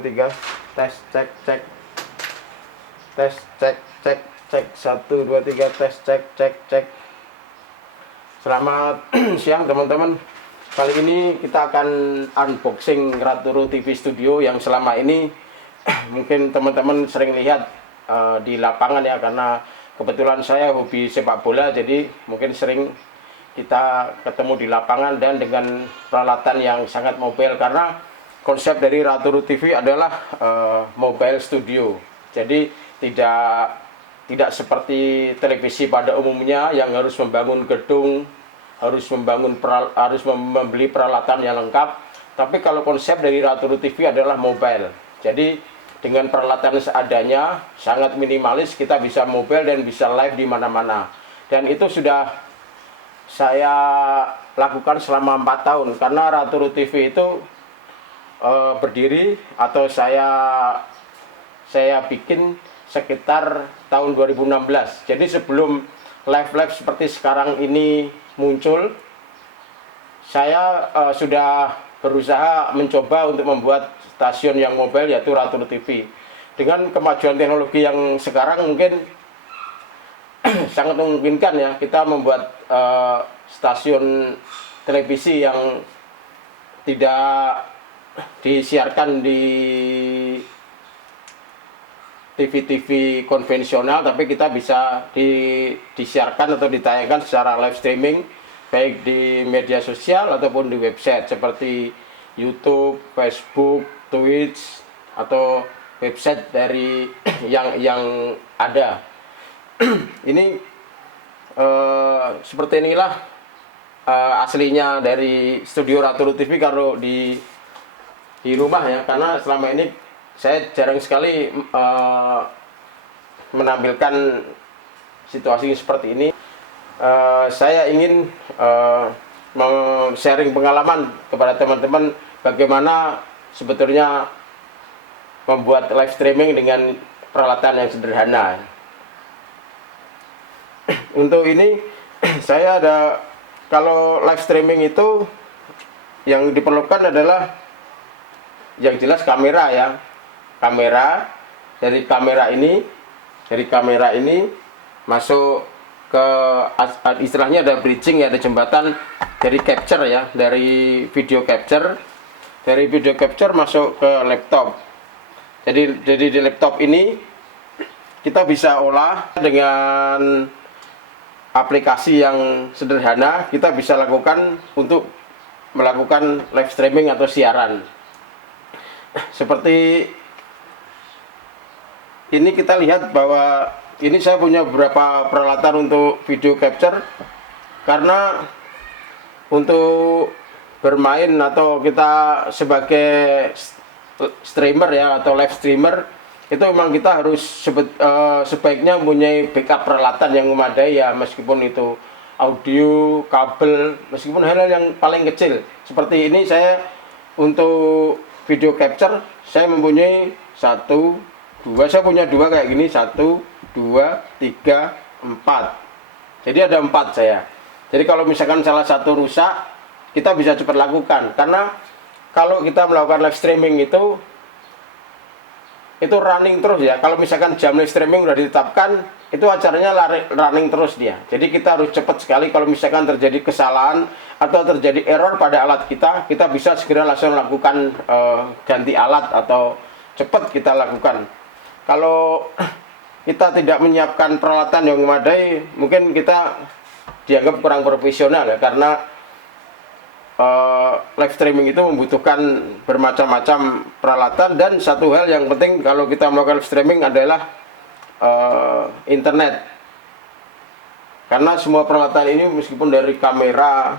3 tes cek cek tes cek cek cek 1 2 3 tes cek cek cek. Selamat siang teman-teman. Kali ini kita akan unboxing Raturu TV Studio yang selama ini mungkin teman-teman sering lihat di lapangan ya, karena kebetulan saya hobi sepak bola, jadi mungkin sering kita ketemu di lapangan dan dengan peralatan yang sangat mobile, karena konsep dari Raturu TV adalah mobile studio. Jadi tidak seperti televisi pada umumnya yang harus membangun gedung, harus membeli peralatan yang lengkap. Tapi kalau konsep dari Raturu TV adalah mobile. Jadi dengan peralatan seadanya, sangat minimalis, kita bisa mobile dan bisa live di mana-mana. Dan itu sudah saya lakukan selama 4 tahun, karena Raturu TV itu berdiri atau saya bikin sekitar tahun 2016. Jadi sebelum live seperti sekarang ini muncul, saya sudah berusaha mencoba untuk membuat stasiun yang mobile, yaitu Raturu TV. Dengan kemajuan teknologi yang sekarang mungkin sangat memungkinkan ya kita membuat stasiun televisi yang tidak disiarkan di TV-TV konvensional, tapi kita bisa disiarkan atau ditayangkan secara live streaming, baik di media sosial ataupun di website seperti YouTube, Facebook, Twitch, atau website dari yang ada. Ini seperti inilah aslinya dari studio Raturu TV kalau di rumah ya, karena selama ini saya jarang sekali menampilkan situasi seperti ini. Saya ingin sharing pengalaman kepada teman-teman bagaimana sebetulnya membuat live streaming dengan peralatan yang sederhana. Untuk ini saya kalau live streaming itu yang diperlukan adalah yang jelas kamera ya. Dari kamera ini masuk ke, istilahnya ada bridging ya, ada jembatan dari capture ya, dari video capture masuk ke laptop. Jadi di laptop ini kita bisa olah dengan aplikasi yang sederhana, kita bisa lakukan untuk melakukan live streaming atau siaran. Seperti ini kita lihat bahwa ini saya punya beberapa peralatan untuk video capture, karena untuk bermain atau kita sebagai streamer ya, atau live streamer, itu memang kita harus sebaiknya mempunyai backup peralatan yang memadai ya, meskipun itu audio, kabel, meskipun hal-hal yang paling kecil. Seperti ini saya untuk video capture saya mempunyai 1, 2, saya punya 2 kayak gini, 1, 2, 3, 4. Jadi ada 4 saya. Jadi kalau misalkan salah satu rusak, kita bisa cepat lakukan, karena kalau kita melakukan live streaming itu running terus ya. Kalau misalkan jam live streaming sudah ditetapkan, itu acaranya running terus dia. Jadi kita harus cepat sekali. Kalau misalkan terjadi kesalahan atau terjadi error pada alat kita bisa segera langsung lakukan ganti alat atau cepat kita lakukan. Kalau kita tidak menyiapkan peralatan yang memadai, mungkin kita dianggap kurang profesional ya, karena live streaming itu membutuhkan bermacam-macam peralatan. Dan satu hal yang penting kalau kita melakukan live streaming adalah internet, karena semua peralatan ini meskipun dari kamera,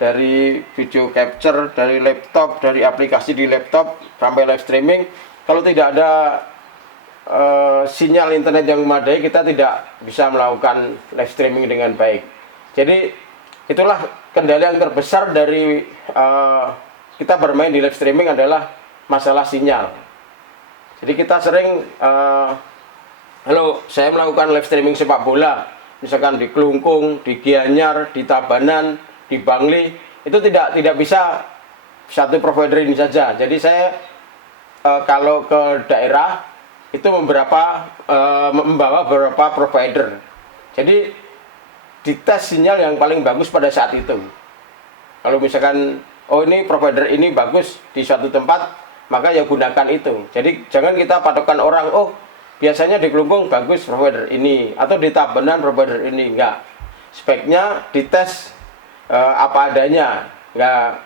dari video capture, dari laptop, dari aplikasi di laptop sampai live streaming, kalau tidak ada sinyal internet yang memadai, kita tidak bisa melakukan live streaming dengan baik. Jadi itulah kendala yang terbesar dari kita bermain di live streaming adalah masalah sinyal. Jadi kita sering halo, saya melakukan live streaming sepak bola, misalkan di Klungkung, di Gianyar, di Tabanan, di Bangli, itu tidak bisa satu provider ini saja. Jadi saya kalau ke daerah itu membawa beberapa provider. Jadi dites sinyal yang paling bagus pada saat itu. Kalau misalkan oh ini provider ini bagus di suatu tempat, maka ya gunakan itu. Jadi jangan kita patokan orang, oh biasanya di Kelungkung bagus provider ini, atau di Tabanan provider ini. Enggak. Speknya dites apa adanya. Enggak.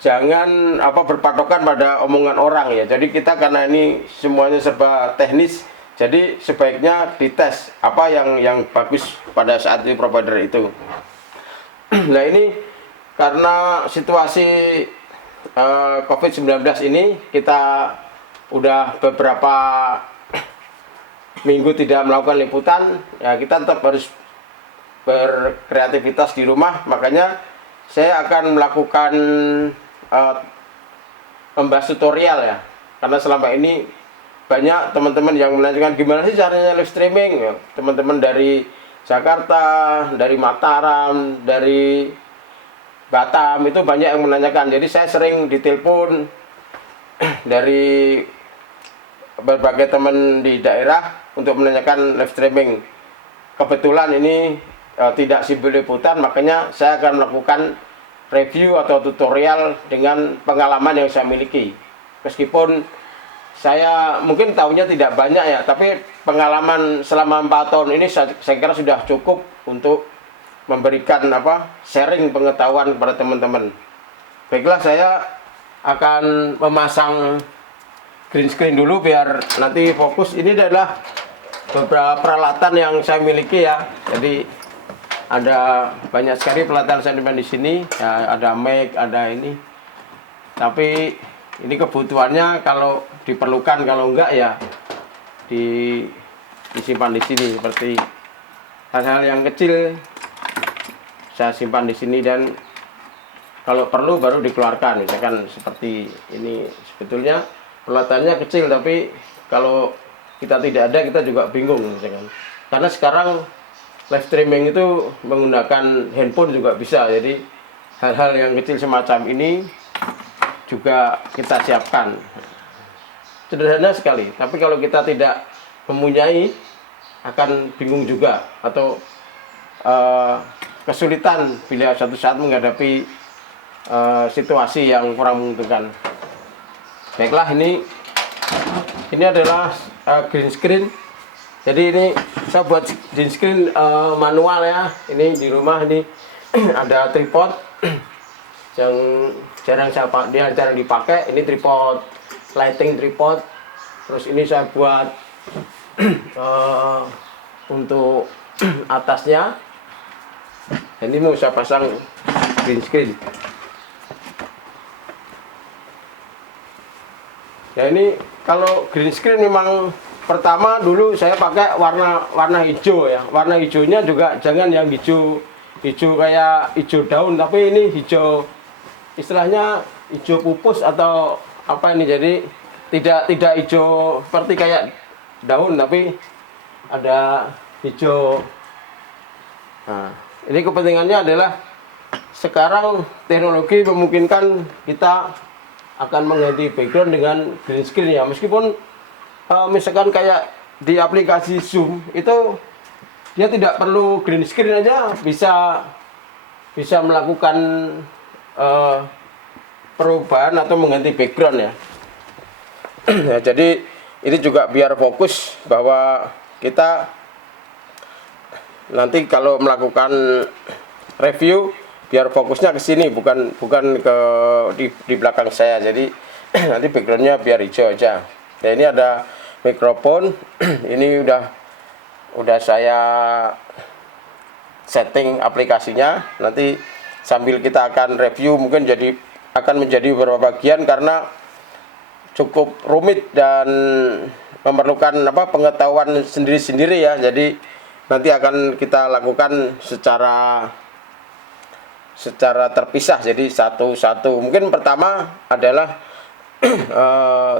Jangan berpatokan pada omongan orang ya. Jadi kita karena ini semuanya serba teknis, jadi sebaiknya dites apa yang bagus pada saat ini provider itu. Nah ini karena situasi COVID-19 ini kita udah beberapa minggu tidak melakukan liputan, ya kita tetap harus berkreativitas di rumah. Makanya saya akan melakukan membahas tutorial ya, karena selama ini banyak teman-teman yang menanyakan gimana sih caranya live streaming ya. Teman-teman dari Jakarta, dari Mataram, dari Batam itu banyak yang menanyakan. Jadi saya sering ditelepon dari berbagai teman di daerah untuk menanyakan live streaming. Kebetulan ini tidak sibuk liputan, makanya saya akan melakukan review atau tutorial dengan pengalaman yang saya miliki. Meskipun saya mungkin tahunya tidak banyak ya, tapi pengalaman selama 4 tahun ini saya kira sudah cukup untuk memberikan sharing pengetahuan kepada teman-teman. Baiklah, saya akan memasang green screen dulu biar nanti fokus. Ini adalah beberapa peralatan yang saya miliki ya. Jadi ada banyak sekali peralatan saya di sini. Ya, ada mic, ada ini. Tapi ini kebutuhannya kalau diperlukan, kalau enggak ya disimpan di sini. Seperti hal-hal yang kecil saya simpan di sini, dan kalau perlu baru dikeluarkan. Misalkan seperti ini, sebetulnya peralatannya kecil, tapi kalau kita tidak ada kita juga bingung misalkan. Karena sekarang live streaming itu menggunakan handphone juga bisa. Jadi hal-hal yang kecil semacam ini juga kita siapkan. Sederhana sekali, tapi kalau kita tidak mempunyai akan bingung juga, atau kesulitan bila suatu saat menghadapi situasi yang kurang menguntungkan. Baiklah, ini adalah green screen. Jadi ini saya buat green screen manual ya. Ini di rumah ini ada tripod yang jarang dipakai. Ini tripod, lighting tripod. Terus ini saya buat untuk atasnya. Ini mau saya pasang green screen. Ya ini kalau green screen memang pertama dulu saya pakai warna hijau ya. Warna hijaunya juga jangan yang hijau kayak hijau daun, tapi ini hijau istilahnya hijau pupus atau apa ini. Jadi tidak hijau seperti kayak daun, tapi ada hijau. Nah, ini kepentingannya adalah sekarang teknologi memungkinkan kita akan mengganti background dengan green screen ya. Meskipun misalkan kayak di aplikasi Zoom itu dia tidak perlu green screen aja bisa melakukan perubahan atau mengganti background ya. Ya, jadi ini juga biar fokus bahwa kita nanti kalau melakukan review biar fokusnya ke sini, bukan ke di belakang saya. Jadi nanti backgroundnya biar hijau aja. Nah, ini ada mikrofon. Ini udah saya setting aplikasinya. Nanti sambil kita akan review, mungkin akan menjadi beberapa bagian karena cukup rumit dan memerlukan pengetahuan sendiri-sendiri ya. Jadi nanti akan kita lakukan secara terpisah, jadi satu-satu. Mungkin pertama adalah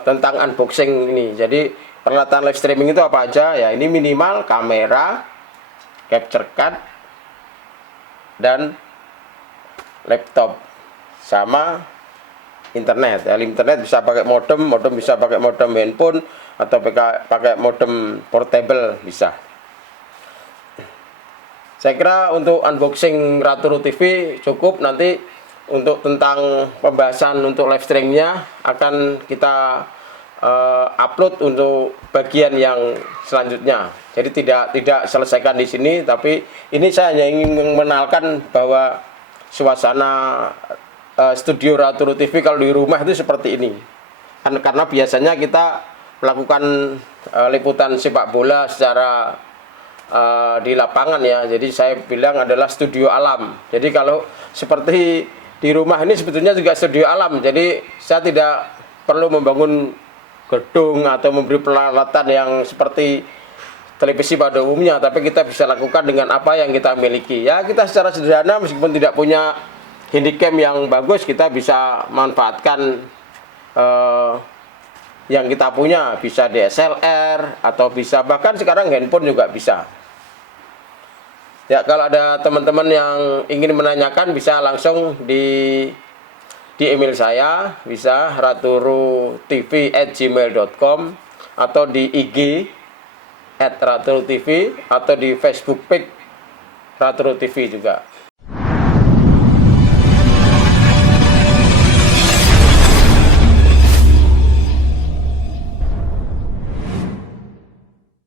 tentang unboxing ini. Jadi peralatan live streaming itu apa aja ya? Ini minimal kamera, capture card, dan laptop, sama internet. Ya, internet bisa pakai modem, modem bisa pakai modem handphone atau pakai modem portable bisa. Saya kira untuk unboxing Raturu TV cukup. Nanti untuk tentang pembahasan untuk live streamingnya akan kita upload untuk bagian yang selanjutnya. Jadi tidak selesaikan di sini, tapi ini saya hanya ingin mengenalkan bahwa suasana studio Raturu TV kalau di rumah itu seperti ini. Karena biasanya kita melakukan liputan sepak bola secara di lapangan ya. Jadi saya bilang adalah studio alam. Jadi kalau seperti di rumah ini sebetulnya juga studio alam. Jadi saya tidak perlu membangun gedung atau memberi peralatan yang seperti televisi pada umumnya, tapi kita bisa lakukan dengan apa yang kita miliki. Ya, kita secara sederhana meskipun tidak punya handycam yang bagus, kita bisa manfaatkan yang kita punya, bisa DSLR atau bisa bahkan sekarang handphone juga bisa. Ya, kalau ada teman-teman yang ingin menanyakan bisa langsung di email saya, bisa raturutv@gmail.com atau di IG @raturutv atau di Facebook page Raturu TV juga.